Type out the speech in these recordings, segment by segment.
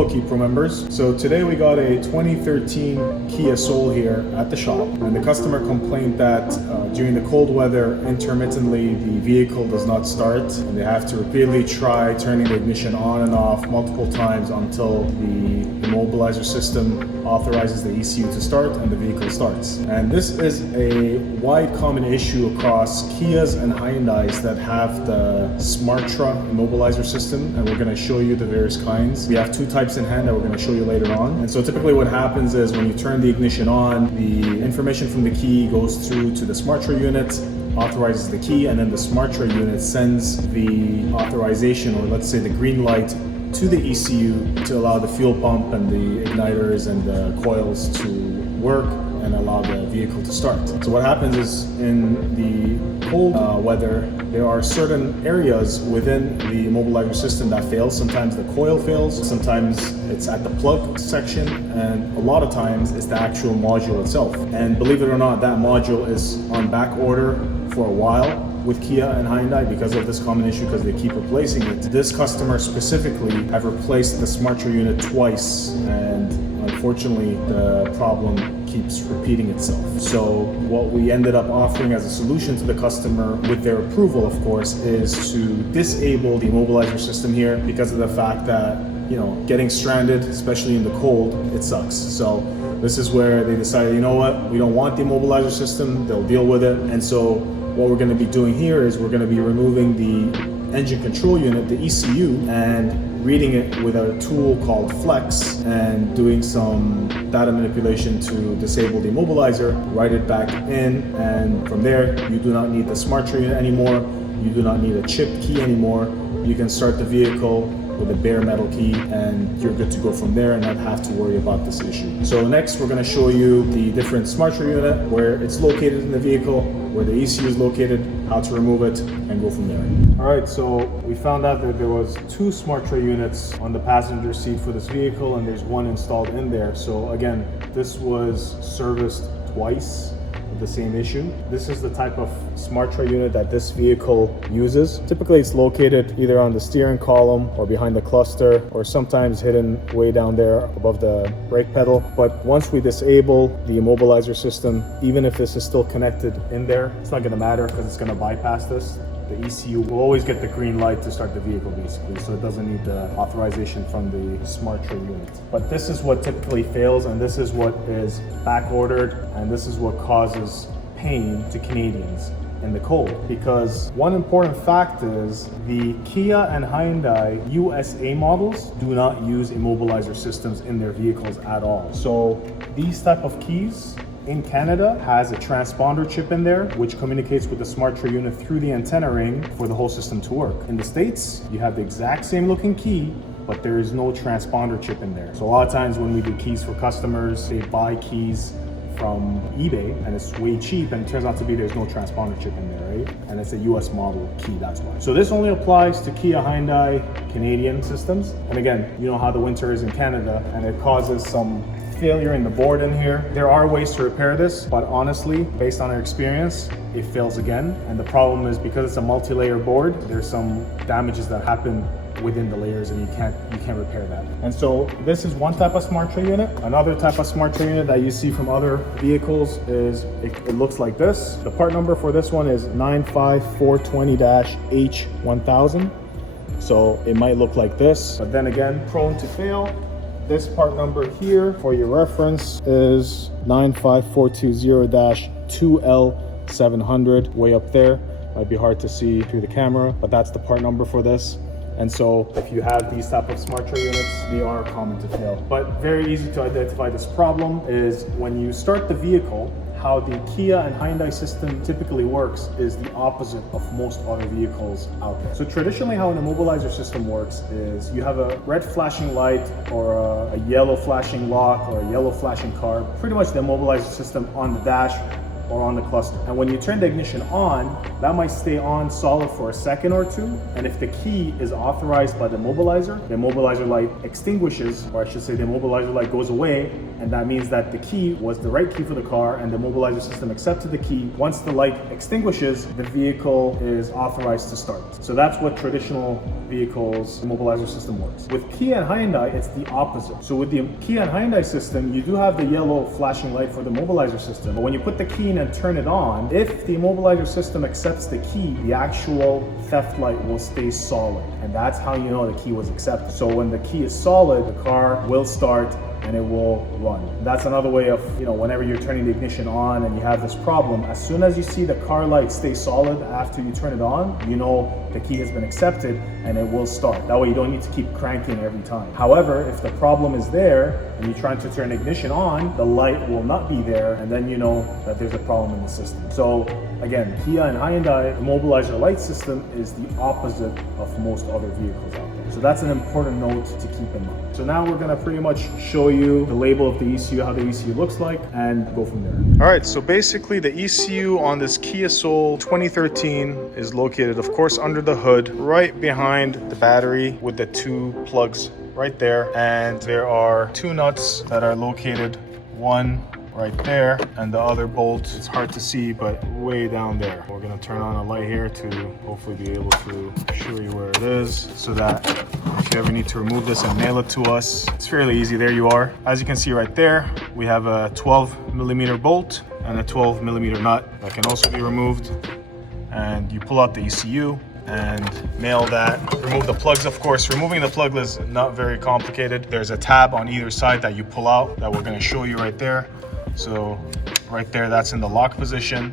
Hello VEPro members. So today we got a 2013 Kia Soul here at the shop, and the customer complained that during the cold weather intermittently the vehicle does not start, and they have to repeatedly try turning the ignition on and off multiple times until the immobilizer system authorizes the ECU to start and the vehicle starts. And this is a wide common issue across Kias and Hyundais that have the Smartra immobilizer system, and we're going to show you the various kinds. We have two types in hand that we're going to show you later on. And so typically what happens is when you turn the ignition on, the information from the key goes through to the Smartra unit, authorizes the key, and then the Smartra unit sends the authorization, or let's say the green light, to the ECU to allow the fuel pump and the igniters and the coils to work and allow the vehicle to start. So what happens is in the cold weather, there are certain areas within the immobilizer system that fails. Sometimes the coil fails, sometimes it's at the plug section, and a lot of times it's the actual module itself. And believe it or not, that module is on back order for a while with Kia and Hyundai because of this common issue, because they keep replacing it. This customer specifically have replaced the Smartra unit twice, and unfortunately the problem keeps repeating itself. So what we ended up offering as a solution to the customer, with their approval of course, is to disable the immobilizer system here, because of the fact that, you know, getting stranded, especially in the cold, it sucks. So this is where they decided, you know what, we don't want the immobilizer system, they'll deal with it. And so what we're going to be doing here is we're going to be removing the engine control unit, the ECU, and reading it with a tool called Flex and doing some data manipulation to disable the immobilizer, write it back in, and from there you do not need the Smartra unit anymore, you do not need a chip key anymore, you can start the vehicle with a bare metal key and you're good to go from there and not have to worry about this issue. So next we're going to show you the different Smartra unit, where it's located in the vehicle, where the ECU is located, how to remove it, and go from there. Alright, so we found out that there was two Smartra units on the passenger seat for this vehicle, and there's one installed in there. So again, this was serviced twice. The same issue. This is the type of Smartra unit that this vehicle uses. Typically it's located either on the steering column or behind the cluster, or sometimes hidden way down there above the brake pedal. But once we disable the immobilizer system, even if this is still connected in there, it's not going to matter because it's going to bypass this. The ECU will always get the green light to start the vehicle basically, so it doesn't need the authorization from the Smartra unit. But this is what typically fails, and this is what is back ordered, and this is what causes pain to Canadians in the cold. Because one important fact is the Kia and Hyundai USA models do not use immobilizer systems in their vehicles at all. So these type of keys in Canada has a transponder chip in there, which communicates with the Smartra unit through the antenna ring for the whole system to work. In the States, you have the exact same looking key, but there is no transponder chip in there. So a lot of times when we do keys for customers, they buy keys from eBay and it's way cheap, and it turns out to be there's no transponder chip in there, right? And it's a US model key, that's why. So this only applies to Kia, Hyundai, Canadian systems. And again, you know how the winter is in Canada, and it causes some failure in the board in here. There are ways to repair this, but honestly, based on our experience, it fails again. And the problem is because it's a multi-layer board, there's some damages that happen within the layers, and you can't repair that. And so this is one type of Smartra unit. Another type of Smartra unit that you see from other vehicles is it looks like this. The part number for this one is 95420-H1000. So it might look like this, but then again, prone to fail. This part number here, for your reference, is 95420-2L700, way up there. Might be hard to see through the camera, but that's the part number for this. And so if you have these type of Smartra units, they are common to fail. But very easy to identify this problem is when you start the vehicle, how the Kia and Hyundai system typically works is the opposite of most other vehicles out there. So traditionally how an immobilizer system works is you have a red flashing light or a yellow flashing lock or a yellow flashing car. Pretty much the immobilizer system on the dash or on the cluster. And when you turn the ignition on, that might stay on solid for a second or two. And if the key is authorized by the immobilizer light extinguishes, or I should say the immobilizer light goes away, and that means that the key was the right key for the car and the immobilizer system accepted the key. Once the light extinguishes, the vehicle is authorized to start. So that's what traditional vehicles immobilizer system works. With Kia and Hyundai, it's the opposite. So with the Kia and Hyundai system, you do have the yellow flashing light for the immobilizer system, but when you put the key in and turn it on, if the immobilizer system accepts the key, the actual theft light will stay solid, and that's how you know the key was accepted. So when the key is solid, the car will start and it will run. That's another way of, whenever you're turning the ignition on and you have this problem, as soon as you see the car light stay solid after you turn it on, you know the key has been accepted and it will start. That way you don't need to keep cranking every time. However, if the problem is there and you're trying to turn the ignition on, the light will not be there, and then you know that there's a problem in the system. So again, Kia and Hyundai immobilizer light system is the opposite of most other vehicles out there. So that's an important note to keep in mind. So now we're gonna pretty much show you the label of the ECU, how the ECU looks like, and go from there. All right, so basically the ECU on this Kia Soul 2013 is located, of course, under the hood, right behind the battery with the two plugs right there. And there are two nuts that are located, one right there and the other bolt, it's hard to see, but way down there. We're gonna turn on a light here to hopefully be able to show you where it is, so that if you ever need to remove this and nail it to us, it's fairly easy. There you are. As you can see right there, we have a 12mm bolt and a 12mm nut that can also be removed, and you pull out the ECU and nail that. Remove the plugs, of course. Removing the plug is not very complicated. There's a tab on either side that you pull out that we're gonna show you right there. So right there, that's in the lock position.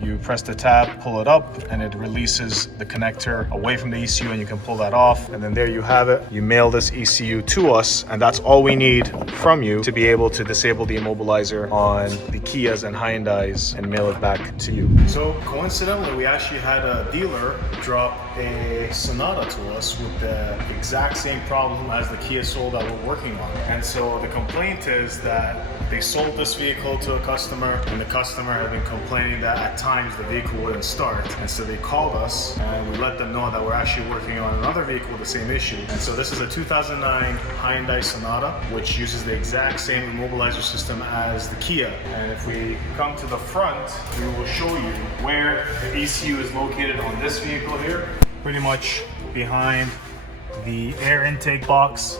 You press the tab, pull it up, and it releases the connector away from the ECU, and you can pull that off. And then there you have it. You mail this ECU to us, and that's all we need from you to be able to disable the immobilizer on the Kias and Hyundais and mail it back to you. So coincidentally, we actually had a dealer drop a Sonata to us with the exact same problem as the Kia Soul that we're working on. And so the complaint is that they sold this vehicle to a customer, and the customer had been complaining that at times the vehicle wouldn't start. And so they called us and we let them know that we're actually working on another vehicle with the same issue. And so this is a 2009 Hyundai Sonata, which uses the exact same immobilizer system as the Kia. And if we come to the front, we will show you where the ECU is located on this vehicle here, pretty much behind the air intake box.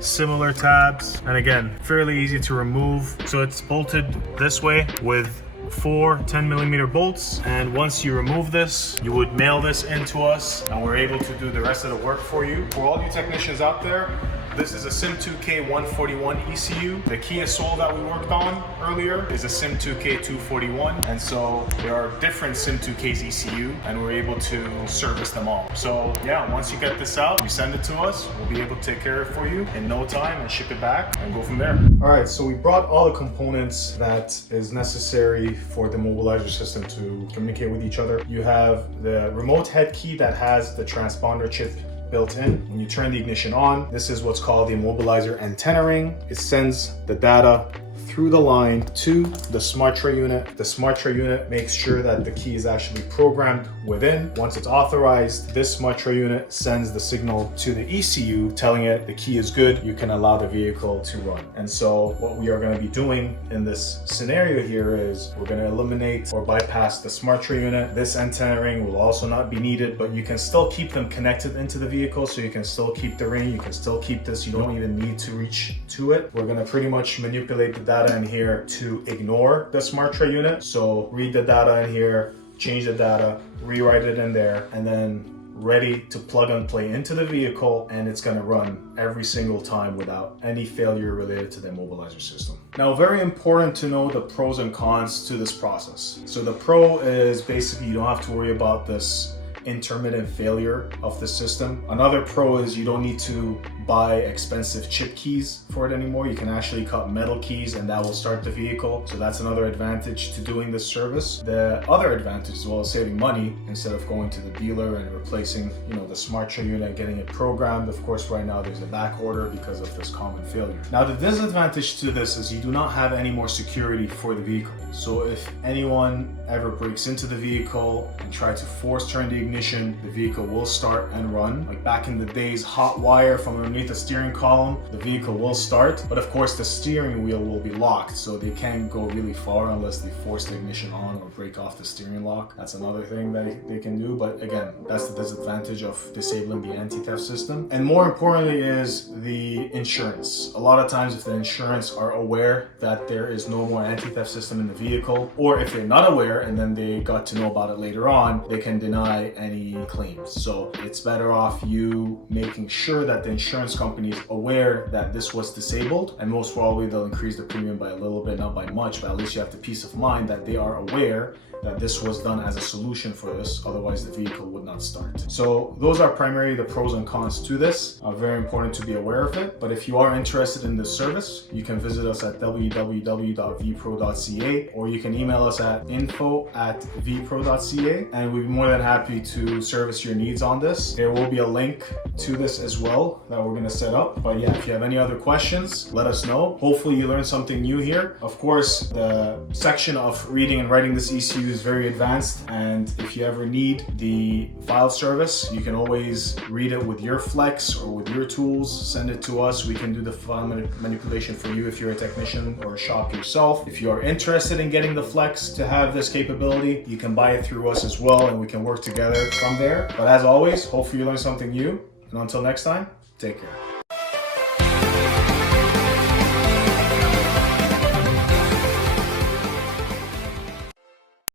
Similar tabs, and again, fairly easy to remove. So it's bolted this way with 4 10mm bolts, and once you remove this, you would mail this into us and we're able to do the rest of the work for you. For all you technicians out there, this is a Sim2K141 ECU. The Kia Soul that we worked on earlier is a Sim2K241, and so there are different Sim2Ks ECU, and we're able to service them all. So yeah, once you get this out, you send it to us, we'll be able to take care of it for you in no time and ship it back and go from there. All right, so we brought all the components that is necessary for the immobilizer system to communicate with each other. You have the remote head key that has the transponder chip built in. When you turn the ignition on, this is what's called the immobilizer antenna ring. It sends the data through the line to the Smartra unit. The Smartra unit makes sure that the key is actually programmed within. Once it's authorized, this Smartra unit sends the signal to the ECU telling it the key is good, you can allow the vehicle to run. And so what we are going to be doing in this scenario here is we're going to eliminate or bypass the Smartra unit. This antenna ring will also not be needed, but you can still keep them connected into the vehicle, so you can still keep the ring, you can still keep this, you don't even need to reach to it. We're going to pretty much manipulate the data in here to ignore the Smartra unit. So read the data in here, change the data, rewrite it in there, and then ready to plug and play into the vehicle, and it's going to run every single time without any failure related to the immobilizer system. Now, very important to know the pros and cons to this process. So the pro is basically you don't have to worry about this intermittent failure of the system. Another pro is you don't need to buy expensive chip keys for it anymore. You can actually cut metal keys and that will start the vehicle. So that's another advantage to doing this service. The other advantage as well is saving money instead of going to the dealer and replacing, you know, the Smartra unit and getting it programmed. Of course, right now there's a back order because of this common failure. Now, the disadvantage to this is you do not have any more security for the vehicle. So if anyone ever breaks into the vehicle and try to force turn the ignition, the vehicle will start and run. Like back in the days, hot wire from underneath the steering column, the vehicle will start. But of course, the steering wheel will be locked, so they can't go really far unless they force the ignition on or break off the steering lock. That's another thing that they can do. But again, that's the disadvantage of disabling the anti-theft system. And more importantly is the insurance. A lot of times if the insurance are aware that there is no more anti-theft system in the vehicle, or if they're not aware and then they got to know about it later on, they can deny any claims. So it's better off you making sure that the insurance company is aware that this was disabled, and most probably they'll increase the premium by a little bit, not by much, but at least you have the peace of mind that they are aware that this was done as a solution for this, otherwise the vehicle would not start. So those are primarily the pros and cons to this. Very important to be aware of it. But if you are interested in this service, you can visit us at www.vepro.ca, or you can email us at info@vepro.ca, and we'd be more than happy to service your needs on this. There will be a link to this as well that we're going to set up. But yeah, if you have any other questions, let us know. Hopefully you learned something new here. Of course, the section of reading and writing this ECU is very advanced, and if you ever need the file service, you can always read it with your Flex or with your tools. Send it to us. We can do the file manipulation for you if you're a technician or a shop yourself. If you are interested in getting the Flex to have this capability, you can buy it through us as well, and we can work together from there. But as always, hopefully you learned something new, and until next time, take care.